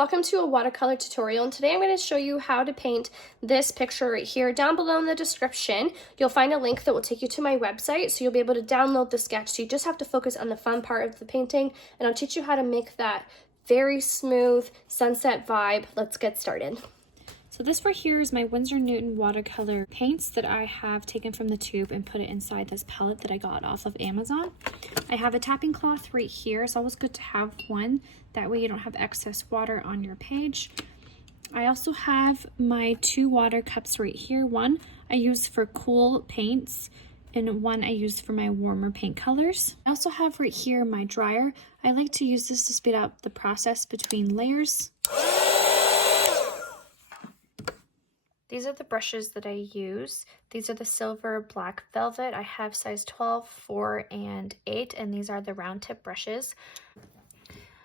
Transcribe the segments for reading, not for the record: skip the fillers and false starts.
welcome to a watercolor tutorial, and today I'm going to show you how to paint this picture right here. Down below in the description, you'll find a link that will take you to my website, so you'll be able to download the sketch. So you just have to focus on the fun part of the painting, and I'll teach you how to make that very smooth sunset vibe. Let's get started. So this right here is my Winsor Newton watercolor paints that I have taken from the tube and put it inside this palette that I got off of Amazon. I have a tapping cloth right here. It's always good to have one. That way you don't have excess water on your page. I also have my 2 water cups right here. One I use for cool paints and one I use for my warmer paint colors. I also have right here my dryer. I like to use this to speed up the process between layers. These are the brushes that I use. These are the silver black velvet. I have size 12, 4, and 8, and these are the round tip brushes.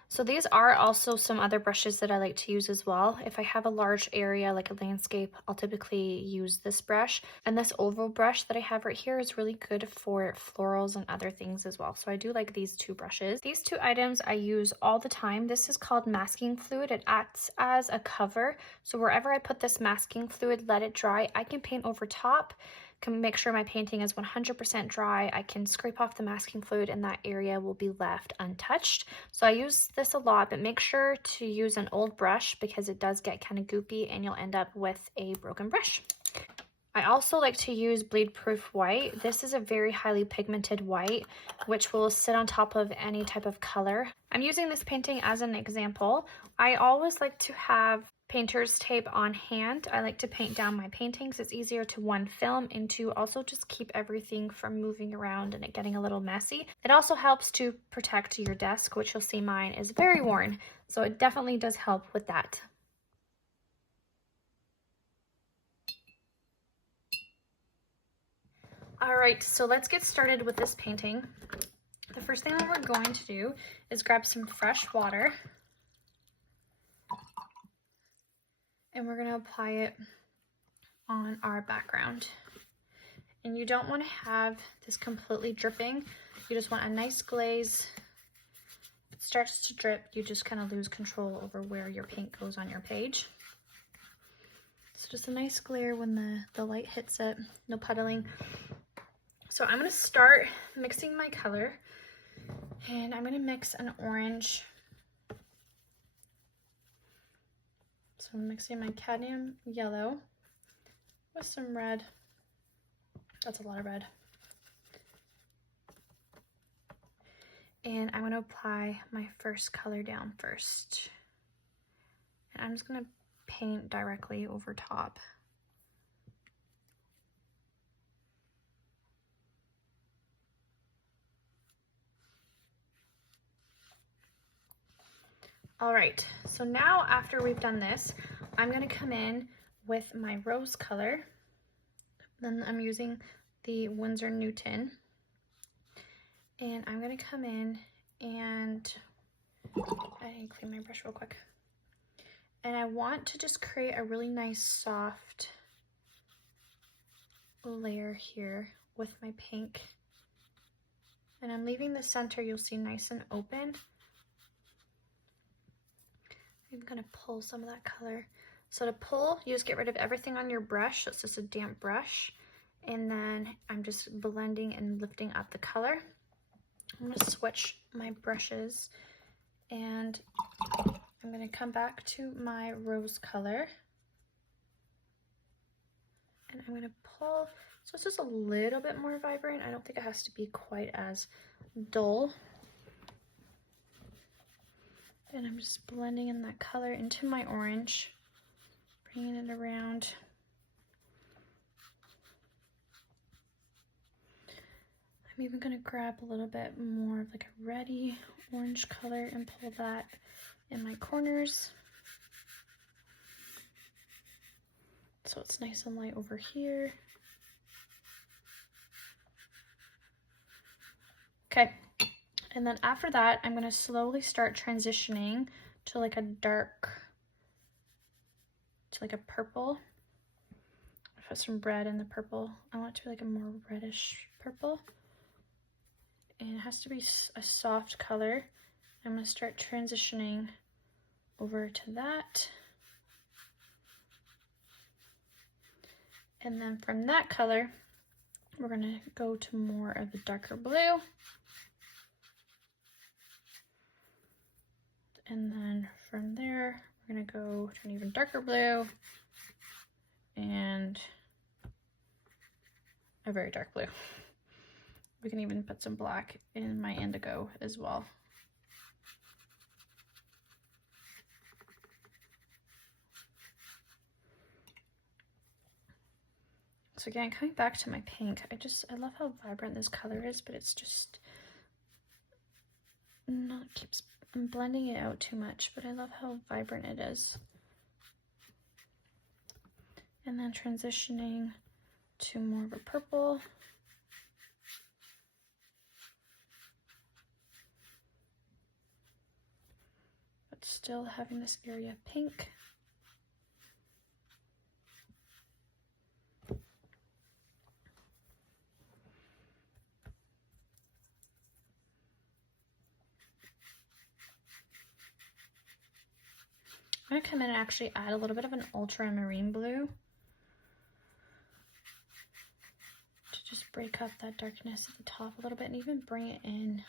So these are also some other brushes that I like to use as well. If I have a large area like a landscape, I'll typically use this brush. And this oval brush that I have right here is really good for florals and other things as well. So I do like these 2 brushes. These 2 items I use all the time. This is called masking fluid. It acts as a cover. So wherever I put this masking fluid, let it dry, I can paint over top. Can make sure my painting is 100% dry. I can scrape off the masking fluid and that area will be left untouched. So I use this a lot, but make sure to use an old brush because it does get kind of goopy and you'll end up with a broken brush. I also like to use bleed proof white. This is a very highly pigmented white, which will sit on top of any type of color. I'm using this painting as an example. I always like to have painter's tape on hand. I like to paint down my paintings. It's easier to 1, film, and 2, also just keep everything from moving around and it getting a little messy. It also helps to protect your desk, which you'll see mine is very worn. So it definitely does help with that. All right, so let's get started with this painting. The first thing that we're going to do is grab some fresh water. And we're going to apply it on our background. And you don't want to have this completely dripping. You just want a nice glaze. If it starts to drip, you just kind of lose control over where your paint goes on your page. So just a nice glare when the light hits it, no puddling. So I'm going to start mixing my color. And I'm going to mix an orange. So I'm mixing my cadmium yellow with some red. That's a lot of red. And I'm going to apply my first color down first. And I'm just going to paint directly over top. All right, so now after we've done this, I'm going to come in with my rose color. Then I'm using the Winsor Newton. And I'm going to come in and I clean my brush real quick. And I want to just create a really nice soft layer here with my pink. And I'm leaving the center, you'll see, nice and open. I'm going to pull some of that color. So to pull, you just get rid of everything on your brush. So it's just a damp brush. And then I'm just blending and lifting up the color. I'm going to switch my brushes. And I'm going to come back to my rose color. And I'm going to pull. So it's just a little bit more vibrant. I don't think it has to be quite as dull. And I'm just blending in that color into my orange, bringing it around. I'm even going to grab a little bit more of like a reddy orange color and pull that in my corners. So it's nice and light over here. Okay. And then after that, I'm going to slowly start transitioning to like a dark, to like a purple. I put some red in the purple. I want it to be like a more reddish purple. And it has to be a soft color. I'm going to start transitioning over to that. And then from that color, we're gonna go to more of a darker blue. And then from there, we're gonna go to an even darker blue and a very dark blue. We can even put some black in my indigo as well. So again, coming back to my pink, I love how vibrant this color is, but it's just I'm blending it out too much, but I love how vibrant it is. And then transitioning to more of a purple. But still having this area pink. I'm gonna come in and actually add a little bit of an ultramarine blue to just break up that darkness at the top a little bit and even bring it in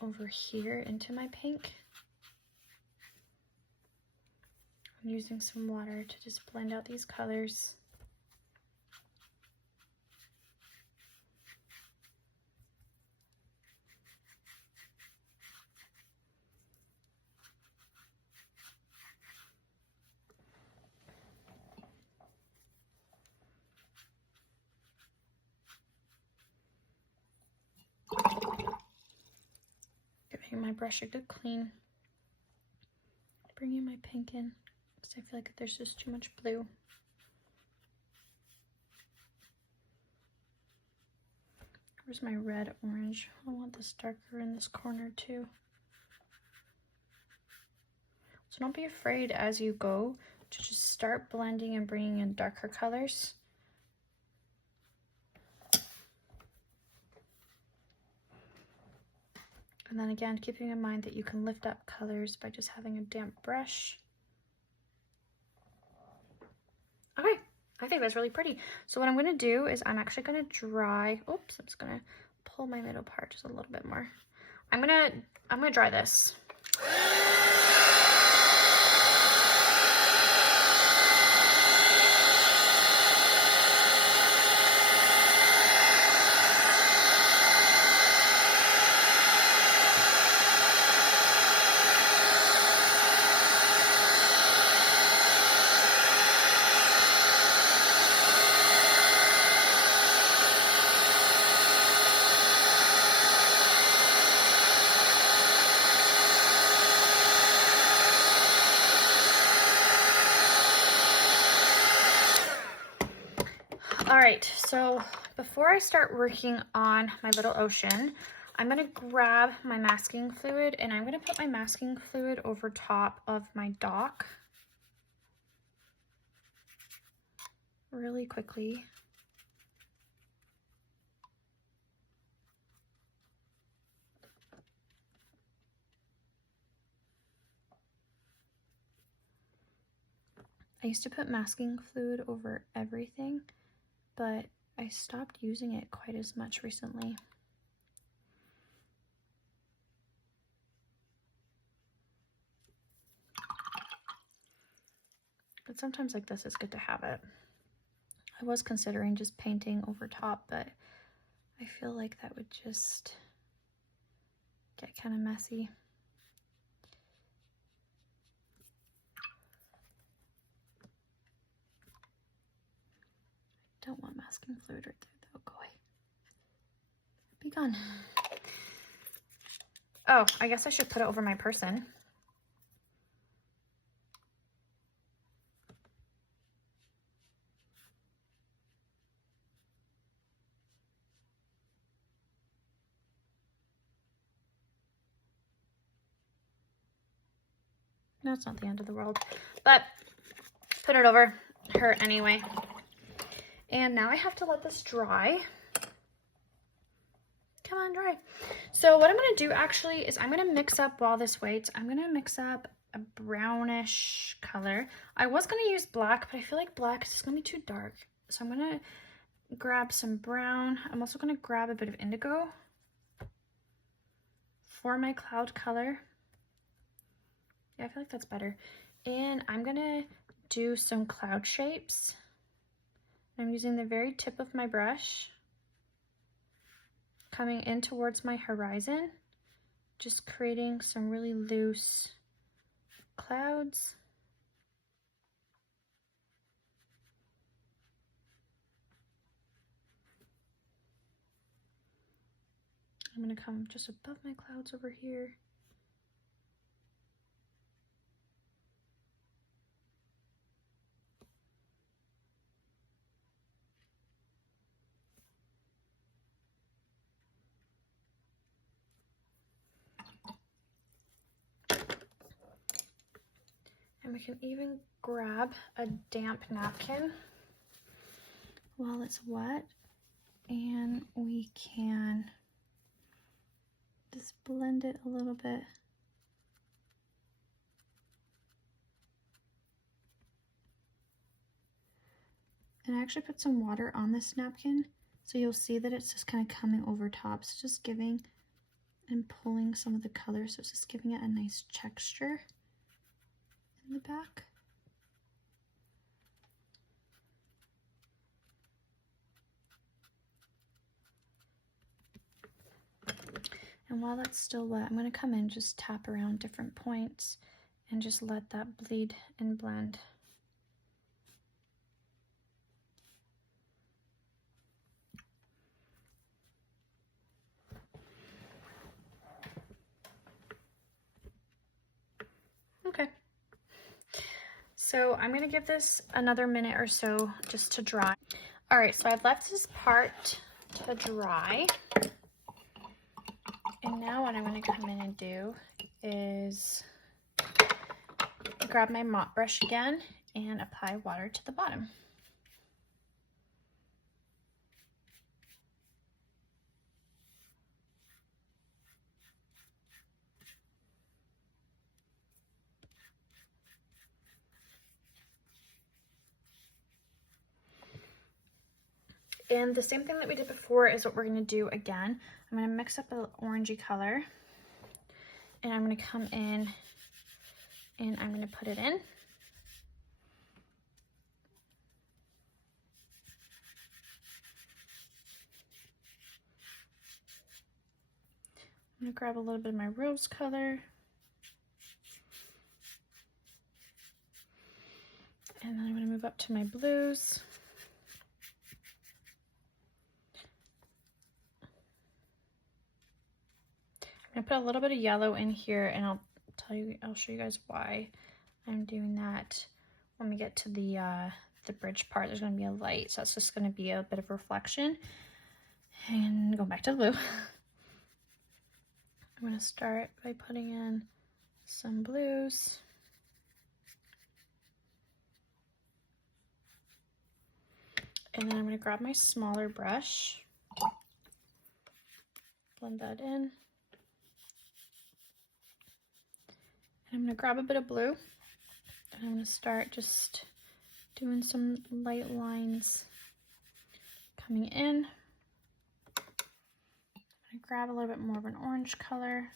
over here into my pink. I'm using some water to just blend out these colors. Giving my brush a good clean. Bringing my pink in because I feel like there's just too much blue. Where's my red, orange? I want this darker in this corner too. So don't be afraid as you go to just start blending and bringing in darker colors. And then again, keeping in mind that you can lift up colors by just having a damp brush. Okay, I think that's really pretty. So what I'm gonna do is I'm actually gonna dry, oops, I'm just gonna pull my middle part just a little bit more. I'm gonna dry this. All right, so before I start working on my little ocean, I'm gonna grab my masking fluid and I'm gonna put my masking fluid over top of my dock really quickly. I used to put masking fluid over everything, but I stopped using it quite as much recently. But sometimes like this, it's good to have it. I was considering just painting over top, but I feel like that would just get kind of messy. I don't want masking fluid right there, though. Go away. Be gone. Oh, I guess I should put it over my person. No, it's not the end of the world, but put it over her anyway. And now I have to let this dry. Come on, dry. So what I'm gonna do actually is I'm gonna mix up while this waits. I'm gonna mix up a brownish color. I was going to use black, but I feel like black is going to be too dark. So I'm going to grab some brown. I'm also going to grab a bit of indigo for my cloud color. Yeah, I feel like that's better. And I'm going to do some cloud shapes. I'm using the very tip of my brush, coming in towards my horizon, just creating some really loose clouds. I'm going to come just above my clouds over here. And we can even grab a damp napkin while it's wet, and we can just blend it a little bit. And I actually put some water on this napkin, so you'll see that it's just kind of coming over top. So just giving and pulling some of the color, so it's just giving it a nice texture in the back. And while that's still wet, I'm going to come in, just tap around different points and just let that bleed and blend. Okay. So I'm going to give this another minute or so just to dry. All right, so I've left this part to dry. And now what I'm going to come in and do is grab my mop brush again and apply water to the bottom. And the same thing that we did before is what we're going to do again. I'm going to mix up an orangey color, and I'm going to come in and I'm going to put it in. I'm going to grab a little bit of my rose color. And then I'm going to move up to my blues. I'm going to put a little bit of yellow in here, and I'll show you guys why I'm doing that when we get to the bridge part. There's going to be a light, so it's just going to be a bit of reflection. And go back to the blue. I'm going to start by putting in some blues. And then I'm going to grab my smaller brush, blend that in. And I'm going to grab a bit of blue, and I'm going to start just doing some light lines coming in. I'm going to grab a little bit more of an orange color,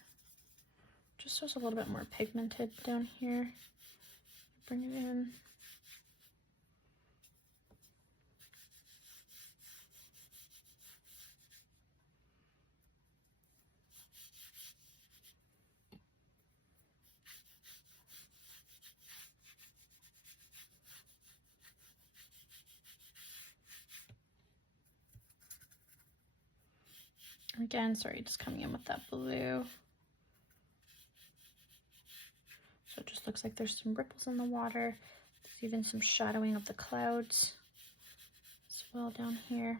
just so it's a little bit more pigmented down here. Bring it in. Again, sorry, just coming in with that blue. So it just looks like there's some ripples in the water. There's even some shadowing of the clouds as well down here.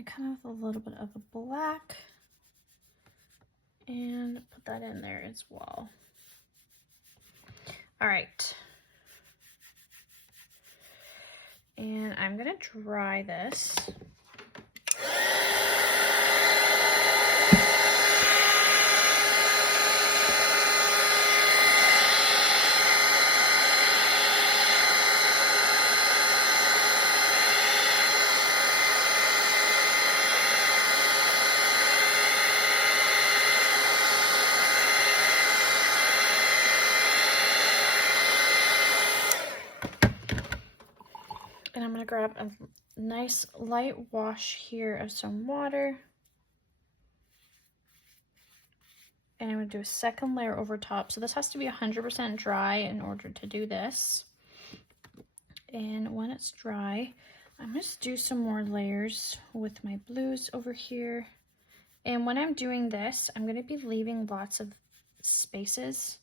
I kind of have a little bit of a black and put that in there as well. All right. And I'm gonna dry this. And I'm gonna grab a nice light wash here of some water. And I'm gonna do a second layer over top. So this has to be 100% dry in order to do this. And when it's dry, I'm gonna just do some more layers with my blues over here. And when I'm doing this, I'm gonna be leaving lots of spaces.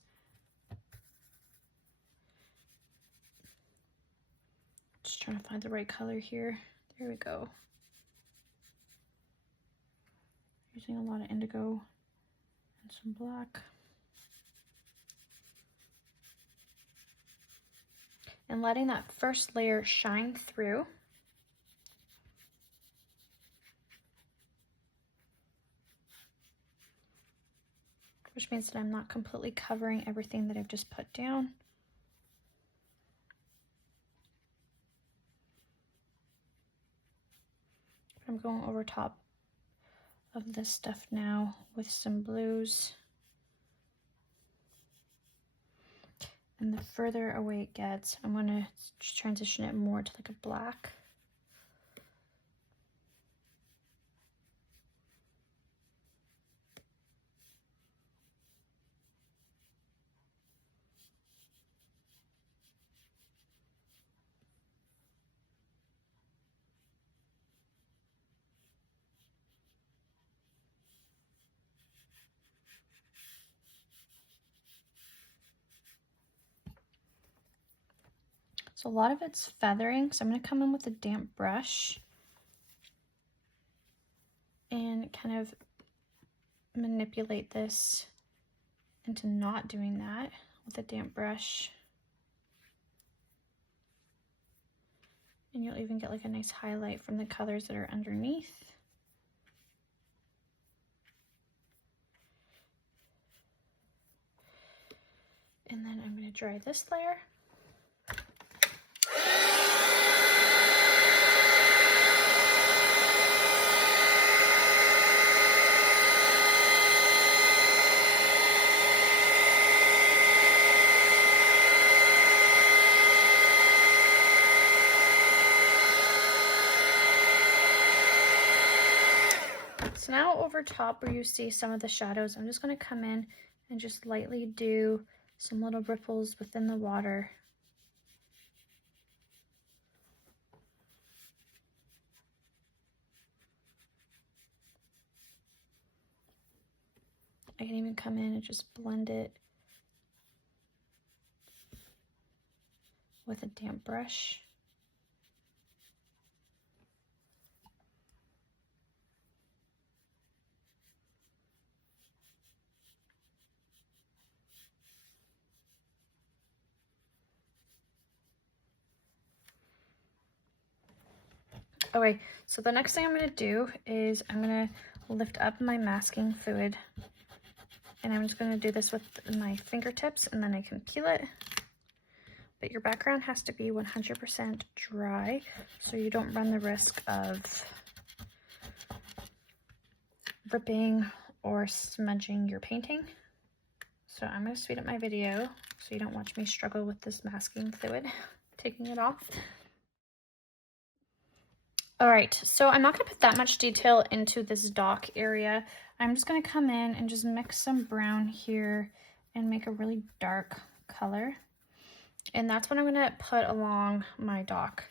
Just trying to find the right color here. There we go. Using a lot of indigo and some black. And letting that first layer shine through. Which means that I'm not completely covering everything that I've just put down. I'm going over top of this stuff now with some blues. And the further away it gets, I'm going to transition it more to like a black. So a lot of it's feathering, so I'm going to come in with a damp brush and kind of manipulate this into not doing that with a damp brush. And you'll even get like a nice highlight from the colors that are underneath. And then I'm going to dry this layer. So now over top where you see some of the shadows, I'm just going to come in and just lightly do some little ripples within the water. I can even come in and just blend it with a damp brush. Okay, so the next thing I'm going to do is I'm going to lift up my masking fluid, and I'm just going to do this with my fingertips, and then I can peel it. But your background has to be 100% dry, so you don't run the risk of ripping or smudging your painting. So I'm going to speed up my video so you don't watch me struggle with this masking fluid, taking it off. All right, so I'm not going to put that much detail into this dock area. I'm just going to come in and just mix some brown here and make a really dark color. And that's what I'm going to put along my dock.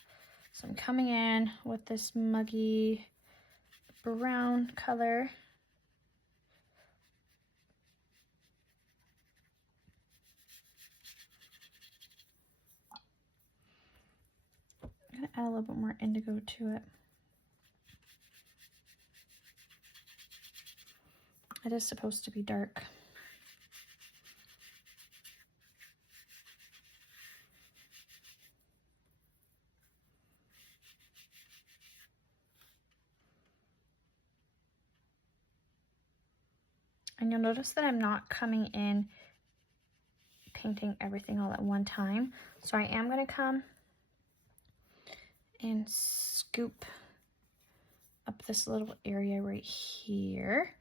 So I'm coming in with this muggy brown color. I'm going to add a little bit more indigo to it. It is supposed to be dark. And you'll notice that I'm not coming in painting everything all at one time. So I am going to come and scoop up this little area right here.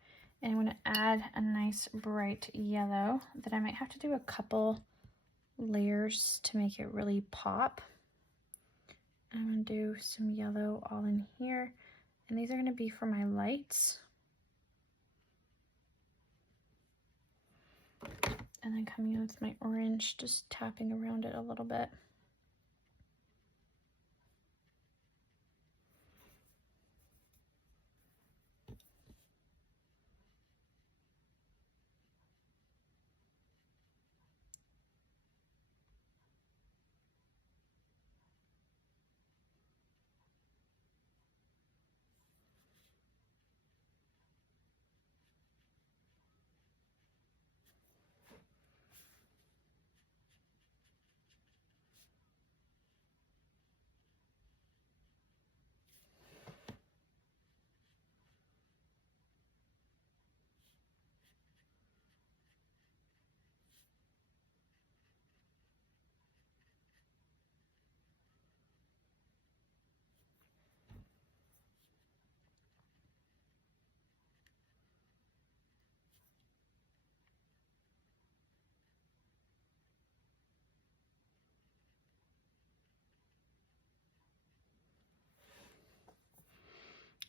And I'm going to add a nice bright yellow that I might have to do a couple layers to make it really pop. I'm going to do some yellow all in here. And these are going to be for my lights. And then coming in with my orange, just tapping around it a little bit.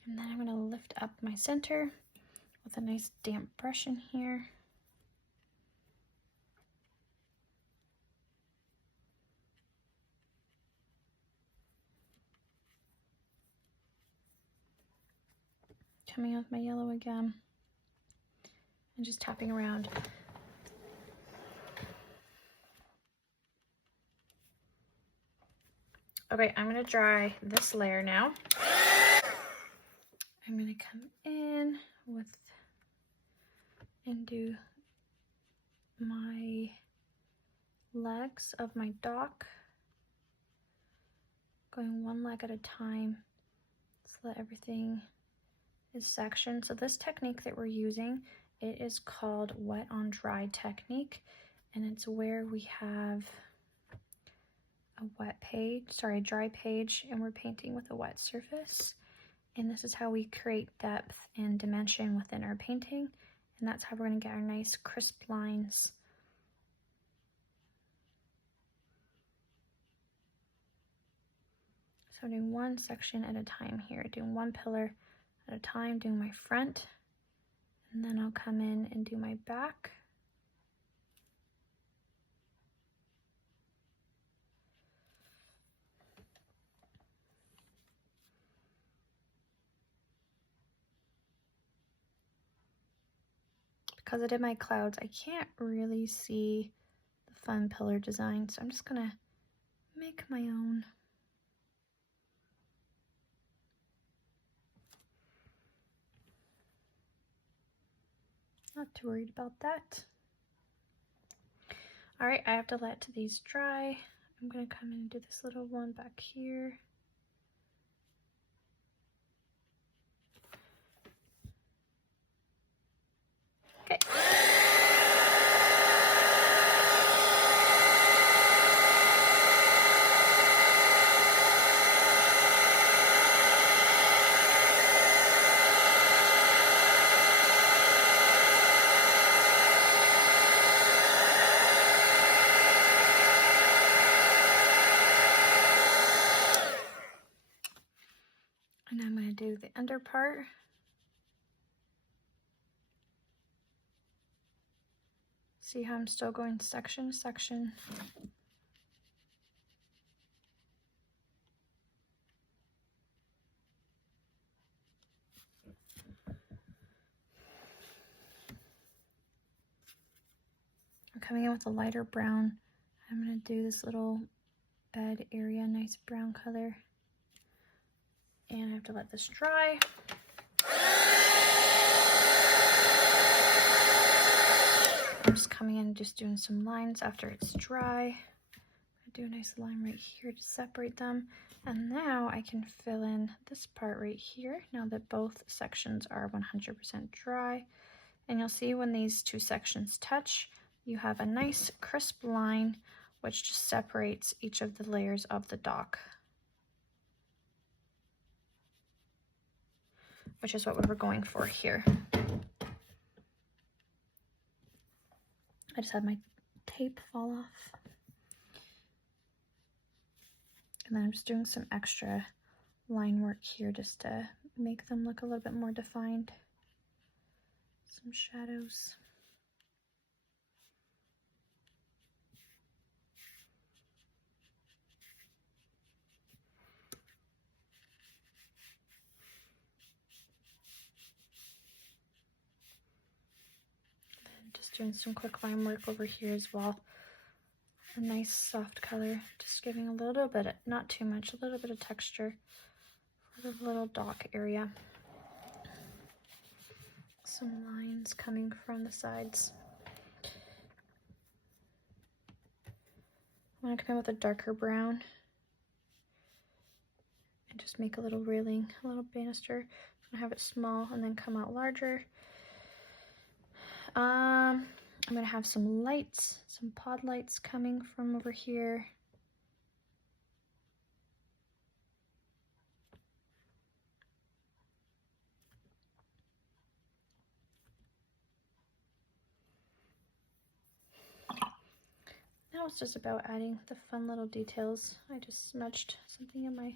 And then I'm going to lift up my center with a nice damp brush in here. Coming in with my yellow again. And just tapping around. Okay, I'm going to dry this layer now. I'm going to come in with and do my legs of my dock, going one leg at a time so that everything is sectioned. So this technique that we're using, it is called wet on dry technique, and it's where we have a dry page, and we're painting with a wet surface. And this is how we create depth and dimension within our painting. And that's how we're going to get our nice crisp lines. So I'm doing one section at a time here, doing one pillar at a time, doing my front. And then I'll come in and do my back. Because I did my clouds, I can't really see the fun pillar design, so I'm just gonna make my own. Not too worried about that. All right, I have to let these dry. I'm gonna come in and do this little one back here. Okay. And I'm going to do the under part. See how I'm still going section to section. I'm coming in with a lighter brown. I'm going to do this little bed area, nice brown color. And I have to let this dry. I'm just coming in and just doing some lines after it's dry. I do a nice line right here to separate them. And now I can fill in this part right here now that both sections are 100% dry. And you'll see when these two sections touch, you have a nice crisp line which just separates each of the layers of the dock, which is what we were going for here. I just had my tape fall off. And then I'm just doing some extra line work here just to make them look a little bit more defined. Some shadows. And just doing some quick line work over here as well. A nice soft color, just giving a little bit, not too much, a little bit of texture for the little dock area. Some lines coming from the sides. I want to come in with a darker brown and just make a little railing, a little banister. I'm gonna have it small and then come out larger. I'm gonna have some lights, some pod lights coming from over here. Now it's just about adding the fun little details. I just smudged something in my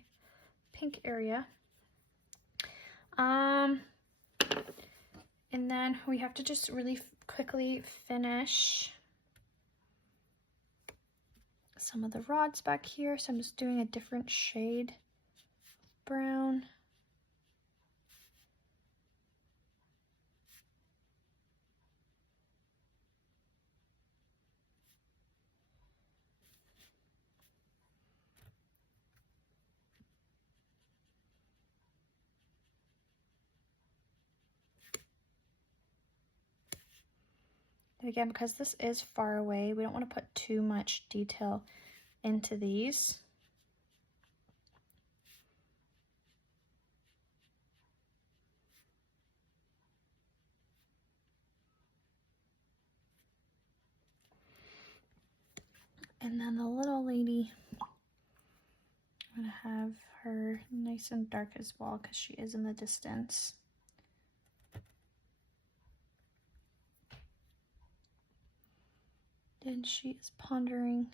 pink area. And then we have to just really quickly finish some of the rods back here. So I'm just doing a different shade brown. And again, because this is far away, we don't want to put too much detail into these. And then the little lady, I'm going to have her nice and dark as well because she is in the distance. And she is pondering.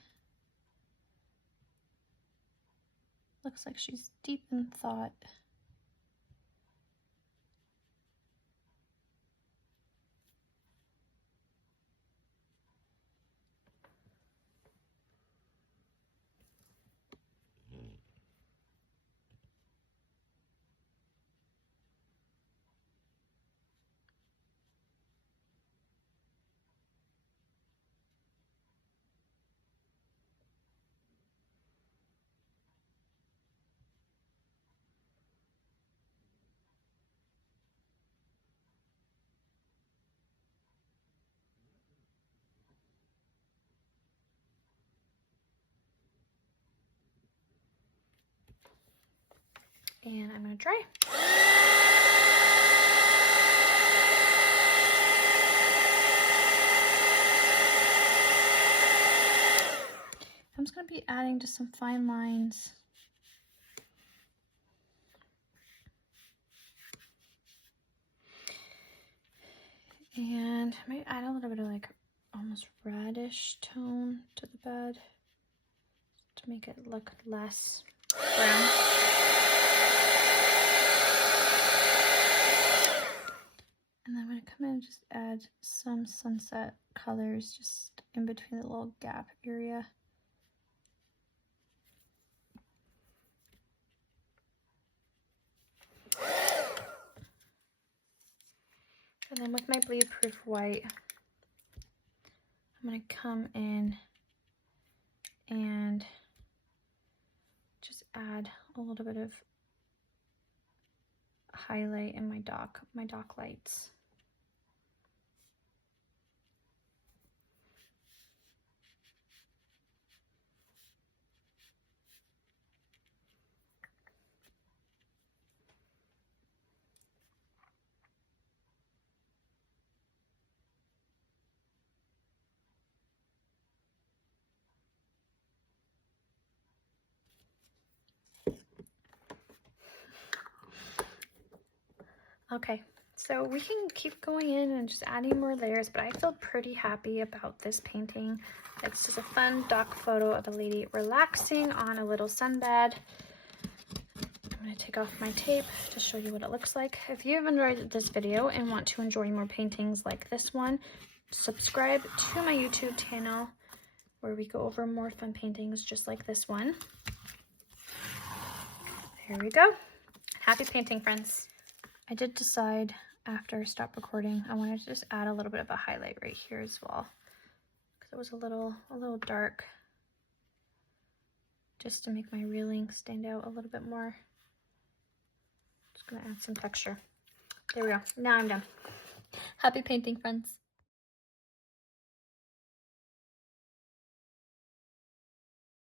Looks like she's deep in thought. And I'm going to dry. I'm just going to be adding just some fine lines. And I might add a little bit of like almost reddish tone to the bed to make it look less brown. And then I'm going to come in and just add some sunset colors just in between the little gap area. And then with my bleed proof white, I'm going to come in and just add a little bit of highlight in my dock lights. Okay, so we can keep going in and just adding more layers, but I feel pretty happy about this painting. It's just a fun dock photo of a lady relaxing on a little sunbed. I'm going to take off my tape to show you what it looks like. If you've enjoyed this video and want to enjoy more paintings like this one, subscribe to my YouTube channel where we go over more fun paintings just like this one. There we go. Happy painting, friends. I did decide after I stopped recording, I wanted to just add a little bit of a highlight right here as well, because it was a little dark, just to make my reeling stand out a little bit more. Just gonna add some texture. There we go. Now I'm done. Happy painting, friends.